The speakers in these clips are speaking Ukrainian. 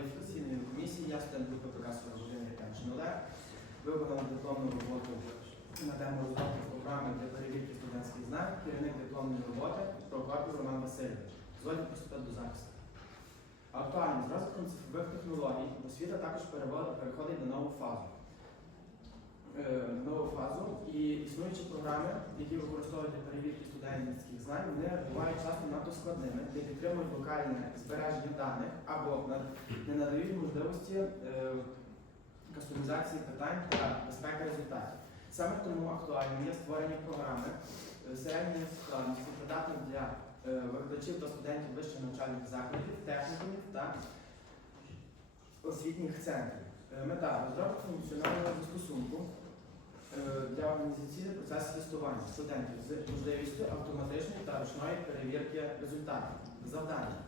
кваліфікаційної комісії, я студент групи ПК 41 Ретеншн Олег, виконав дипломну роботу на тему розробки програми для перевірки студентських знань, керівник дипломної роботи Прокопів Роман Васильович. Згоден приступити до захисту. Актуально, з розвитком цифрових технологій освіта також переходить на нову фазу. Е, нову фазу і існуючі програми, які використовують для перевірки студентських знань, вони бувають часто надто складними, не підтримують локальне збереження даних або не надають можливості е, кастомізації питань та безпеки результатів. Саме тому актуальним є створення програми е, середньої складності, придатних для викладачів та студентів вищих навчальних закладів, технікумів та освітніх центрів. Мета розробка функціонального застосунку для організаційного процесу тестування студентів з можливістю автоматичної та ручної перевірки результатів. Завдання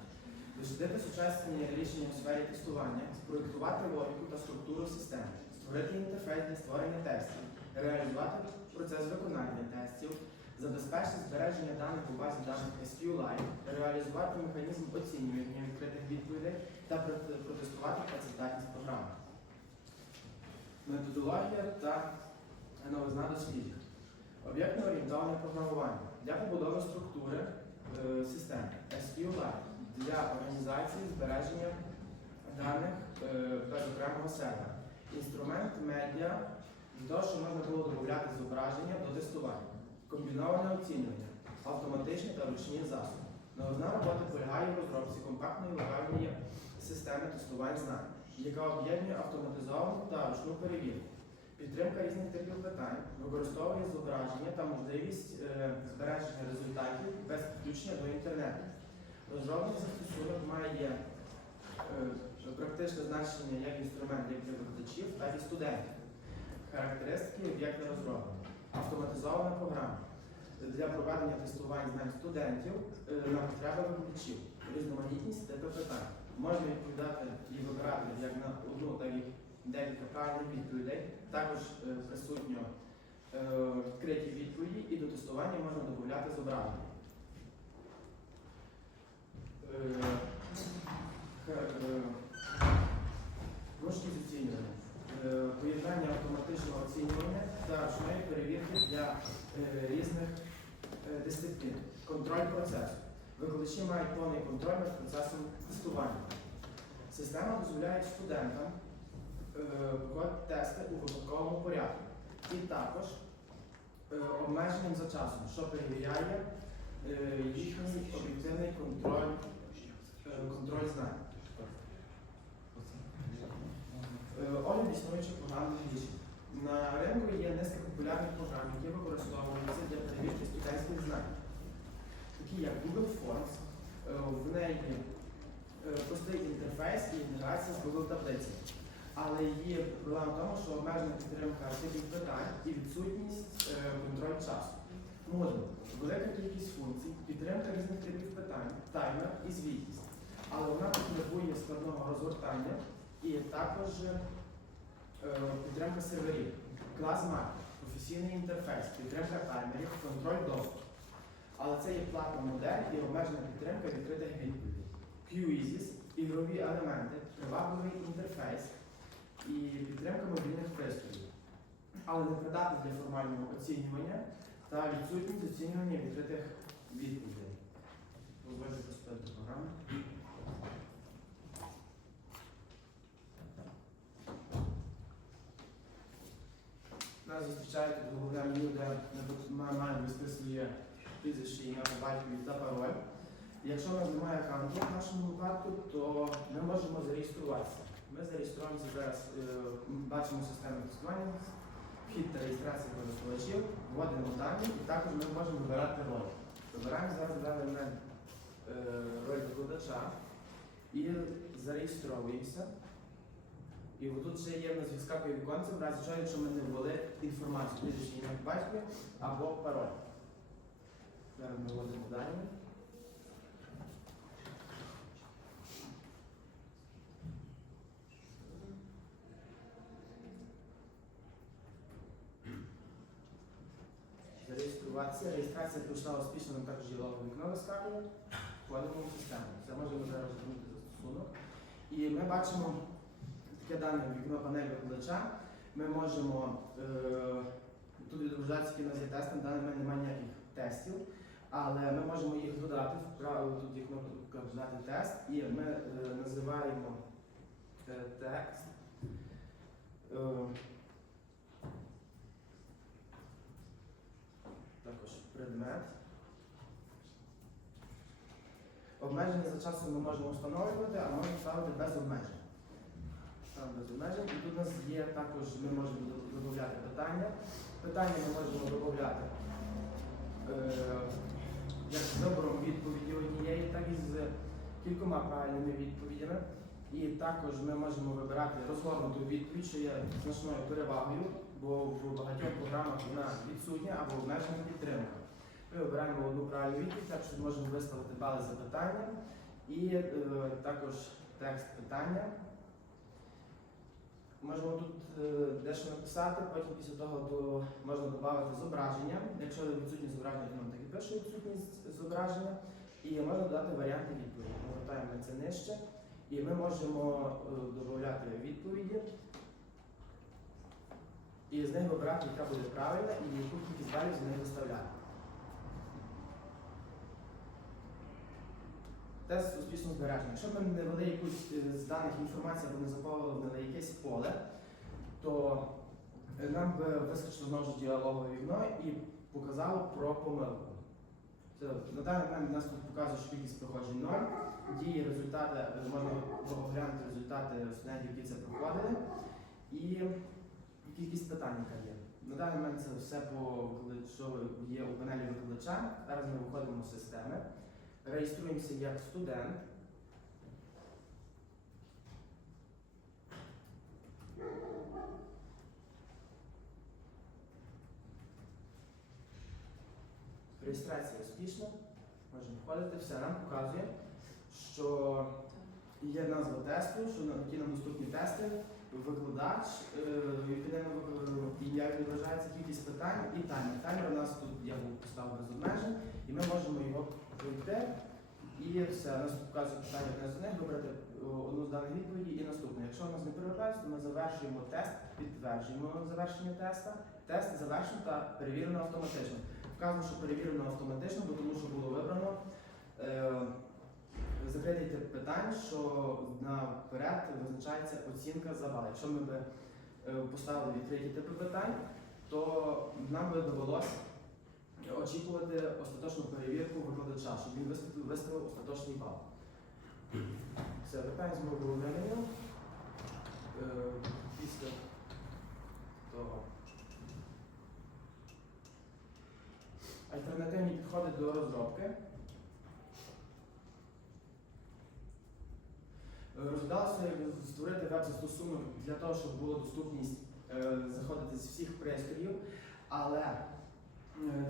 дослідити сучасні рішення у сфері тестування, спроєктувати логіку та структуру системи, створити інтерфейс для створення тестів, реалізувати процес виконання тестів, забезпечити збереження даних у базі даних SQLite, реалізувати механізм оцінювання відкритих відповідей та протестувати працездатність програми. Методологія та новизна досліджень. Об'єктно орієнтоване програмування для побудови структури е, системи SQLite для організації збереження даних е, без окремого сервера. Інструмент медіа для того, щоб можна було додати зображення до тестування, комбіноване оцінювання, автоматичні та ручні засоби. Новизна роботи полягає в розробці компактної локальної системи тестувань знань, яка об'єднує автоматизовану та ручну перевірку. Підтримка різних типів питань, використовує зображення та можливість е, збереження результатів без підключення до інтернету. Розроблений застосунок має е, практичне значення як інструмент для викладачів, так і студентів. Характеристики об'єкта розроблення. Автоматизована програма для проведення тестувань знань студентів е, на потреби викладачів. Різноманітність типу питань. Можна відповідати і вибирати як на одну, так і декілька правильних відповідей. Також е, присутньо е, відкриті відповіді і до тестування можна додати зображення. Е, х- е, оцінювання. Поєднання автоматичного оцінювання та ручної перевірки для різних дисциплін. Контроль процесу. Викладачі мають повний контроль над процесом тестування. Система дозволяє студентам тести у випадковому порядку. І також обмеженням за часом, що перевіряє е, їхній об'єктивний контроль, е, контроль знань. Е, Огляд існуючих програмних рішень. На ринку є низка популярних програм, які використовуються для перевірки студентських знань, такі як Google Forms, е, в неї е, простий інтерфейс і інтеграція з Google таблицями. Але є проблема в тому, що обмежена підтримка типів питань і відсутність е, контроль часу. Можна велика кількість функцій, підтримка різних типів питань, таймер і звітність. Але вона потребує складного розгортання і також е, підтримка серверів, клас маркер, професійний інтерфейс, підтримка таймерів, контроль доступу. Але це є платна модель і обмежена підтримка відкритих відповідей. QEasy's, ігрові елементи, привабливий інтерфейс і підтримка мобільних пристроїв, але не придатна для формального оцінювання та відсутність оцінювання відкритих відповідей. Дозвольте приступити до програми. Нас зустрічають меню, де ми маємо ввести своє прізвище, ім'я по батькові та пароль. Якщо у нас немає аккаунту в нашому випадку, то ми можемо зареєструватися. Ми зареєструємося зараз, е, бачимо систему тестування, вхід та реєстрація користувачів, вводимо дані і також ми можемо вибирати роль. Вибираємо зараз даний момент е, роль викладача і зареєстровуємося. І отут ще є в нас відскакує віконце, в разі чого, якщо ми не ввели інформацію, прізвище ім'я по батькові або пароль. Зараз ми вводимо дані. Зареєструватися. Реєстрація пройшла успішно, нам також є вікно вискакує. Входимо в систему. Це можемо зараз розгорнути застосунок. І ми бачимо таке дане вікно панель викладача. Ми можемо е, тут відображаються які у нас є тести, на даний момент немає ніяких тестів, але ми можемо їх додати. Вправо тут є кнопка додати тест, і ми е, називаємо е, текст. Е, також предмет. Обмеження за часом ми можемо встановлювати, а можемо ставити без обмежень. Ставимо без обмежень. І тут у нас є також, ми можемо додати питання. Питання ми можемо додати е, як з вибором відповіді однієї, так і з кількома правильними відповідями. І також ми можемо вибирати розгорнуту відповідь, що є значною перевагою, бо в багатьох програмах вона відсутня або обмежена підтримка. Ми вибираємо одну правильну відповідь, також можемо виставити бали запитання і е, також текст питання. Можемо тут е, дещо написати, потім після того до, можна додати зображення. Якщо відсутність зображення, то нам так пише відсутність зображення. І можна додати варіанти відповіді. Ми гортаємо це нижче. І ми можемо е, додати відповіді. І з них вибирати, яка буде правильна, і яку кількість балів з них виставляти. Тест успішного збереження. Якщо ми не ввели якусь е, з даних інформації або не заповнили якесь поле, то е, нам би вискочило знову ж діалогове вікно і показало про помилку. На даний момент нас тут показує, що кількість проходжень 0, дії результати, е, можна оглянути результати студентів, які це проходили, і кількість питань, яка є. На даний момент це все по що є у панелі викладача. Зараз ми виходимо з системи, реєструємося як студент. Реєстрація успішна. Можемо входити, все нам показує, що є назва тесту, що на- які нам доступні тести, викладач, е, ім'я відображається кількість питань і таймер. Таймер у нас тут я був поставив без обмежень, і ми можемо його пройти. І все, нас питання одне з них, вибрати е, одну з даних відповідей і наступне. Якщо у нас не перевертається, то ми завершуємо тест, підтверджуємо завершення теста. Тест завершено та перевірено автоматично. Вказано, що перевірено автоматично, бо тому що було вибрано е, закритий тип питань, що наперед визначається оцінка за бал. Якщо ми би е, поставили відкриті типи питань, то нам би довелося очікувати остаточну перевірку викладача, щоб він виставив, виставив остаточний бал. Все, питання з мого меню. Е, Після того. Альтернативні підходи до розробки. Е, Розглядалося, створити веб-застосунок для того, щоб була доступність е, заходити з всіх пристроїв, але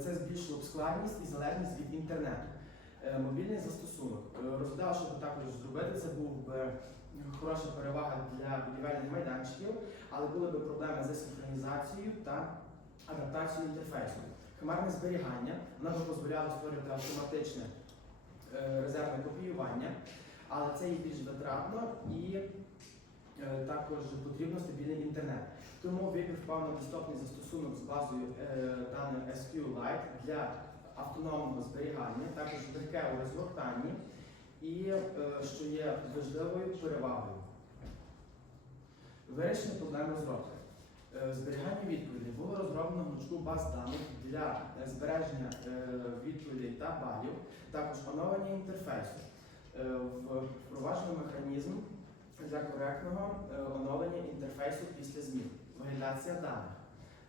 це збільшило б складність і залежність від інтернету. Е, Мобільний застосунок. Е, Розглядав, щоб також зробити, це був би хороша перевага для будівельних майданчиків, але були б проблеми з синхронізацією та адаптацією інтерфейсу. Хмарне зберігання, воно би дозволяло створити автоматичне е, резервне копіювання, але це є більш витратно і е, також потрібно стабільний інтернет. Тому вибір впав на десктопний застосунок з базою е, даних SQLite для автономного зберігання, також легке у розгортанні і, е, що є важливою перевагою. Вирішення проблем розробки. Е, Зберігання відповідей було розроблено гнучку баз даних для е, збереження е, відповідей та балів, також оновлення інтерфейсу. Е, Впроваджено механізм для коректного е, оновлення інтерфейсу після змін. Валідація даних.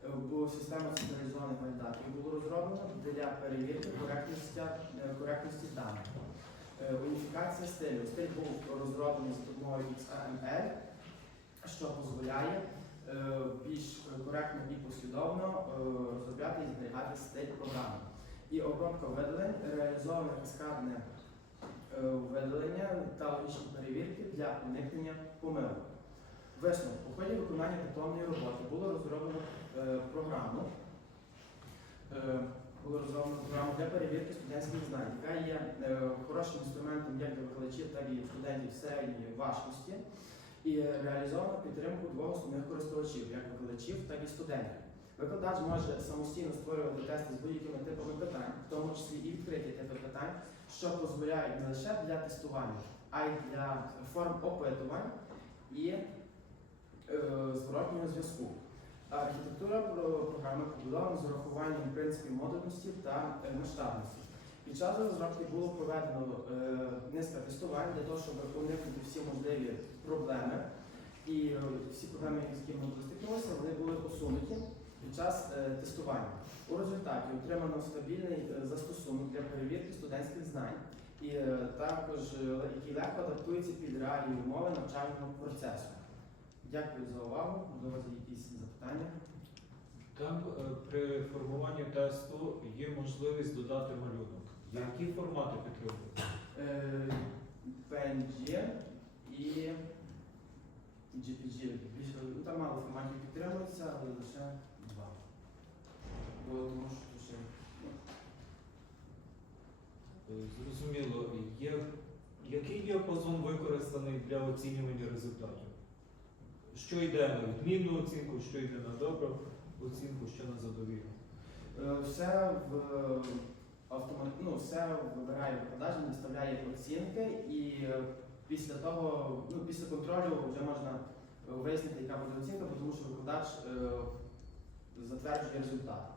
Е, Бо система централізованих валідаторів було розроблено для перевірки коректності, е, коректності даних. Уніфікація стилю. Стиль був розроблений за допомогою XAML, що дозволяє більш коректно і послідовно розробляти і зберігати стиль програми. І обробка видалень реалізоване каскадне е, видалення та логічні перевірки для уникнення помилок. Висновок. У ході виконання дипломної роботи було розроблено е, програму, е, було розроблено програму для перевірки студентських знань, яка є е, хорошим інструментом як для викладачів, так і студентів середньої важкості, і реалізовано підтримку двох основних користувачів, як викладачів, так і студентів. Викладач може самостійно створювати тести з будь-якими типами питань, в тому числі і відкриті типи питань, що дозволяють не лише для тестування, а й для форм опитувань і е, зворотнього зв'язку. Архітектура програми побудована з урахуванням принципів модульності та масштабності. Під час розробки було проведено е, низка тестувань для того, щоб уникнути всі можливі проблеми. І е, всі проблеми, з якими ми стикнулися, вони були усунуті під час е, тестування. У результаті отримано стабільний е, застосунок для перевірки студентських знань, і е, також який легко адаптується під реальні умови навчального процесу. Дякую за увагу. Можливо, якісь запитання. Там при формуванні тесту є можливість додати малюнок. Які формати підтримують? PNG і GPG. Ну, там мало форматів підтримується, але лише. Бо тому що тут ну, Е, Зрозуміло, є, який діапазон використаний для оцінювання результатів? Що йде на відмінну оцінку, що йде на добру оцінку, що на задовільну? Е, Все в автомат... ну, все вибирає він виставляє оцінки, і після того, ну, після контролю вже можна е, вияснити, яка буде оцінка, тому що викладач затверджує результат.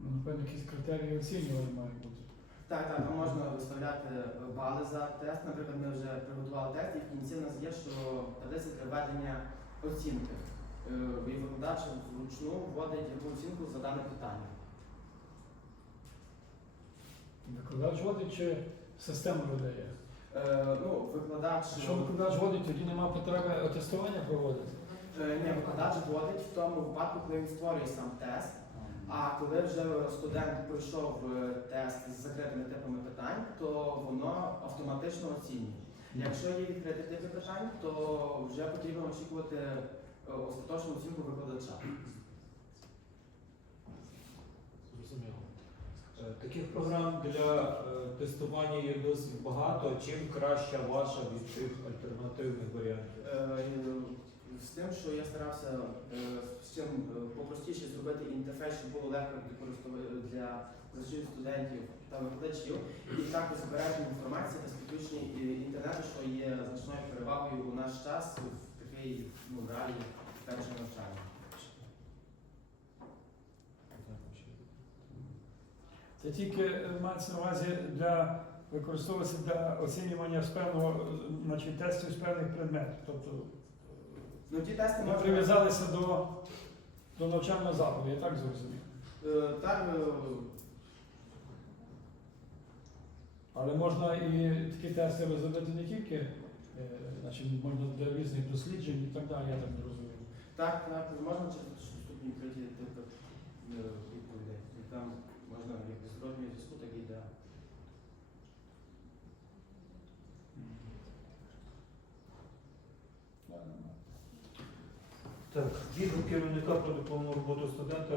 Ну, Напевно, якісь критерії оцінювання мають бути. Так, так, там можна виставляти бали за тест. Наприклад, ми вже приготували тест, і в кінці в нас є, що таблиця для введення оцінки. Е, І викладач вручну вводить яку оцінку за дане питання. Викладач водить чи система видає? Е, Ну, викладач. Якщо викладач водить, тоді нема потреби тестування проводити. Е, Ні, викладач вводить в тому випадку, коли він створює сам тест. А коли вже студент пройшов е, тест з закритими типами питань, то воно автоматично оцінює. Якщо є відкриті типи питань, то вже потрібно очікувати е, остаточну оцінку викладача. Зрозуміло. Е, Таких програм для тестування є досить багато. Чим краща ваша від тих альтернативних варіантів? З тим, що я старався е, з чим е, попростіше зробити інтерфейс, щоб було легко використовувати для викладачів, студентів та викладачів, і також збереження інформації та підключення е, інтернету, що є значною перевагою у наш час в такий ну, реалії першого навчання. Це тільки е, мається на увазі для використовується для оцінювання з певного значить, тестів з певних предметів. Тобто Ну, ті тести ми можна прив'язалися до, до навчального закладу, я так зрозумів. Е, так, е, Але можна і такі тести розробити не тільки, е, значить, можна для різних досліджень і так далі, я так не розумію. так, так, можна через ступінь третій типу е, відповідей. І там можна як з зворотнього зв'язку, так і для Так, відгук керівника про дипломну роботу студента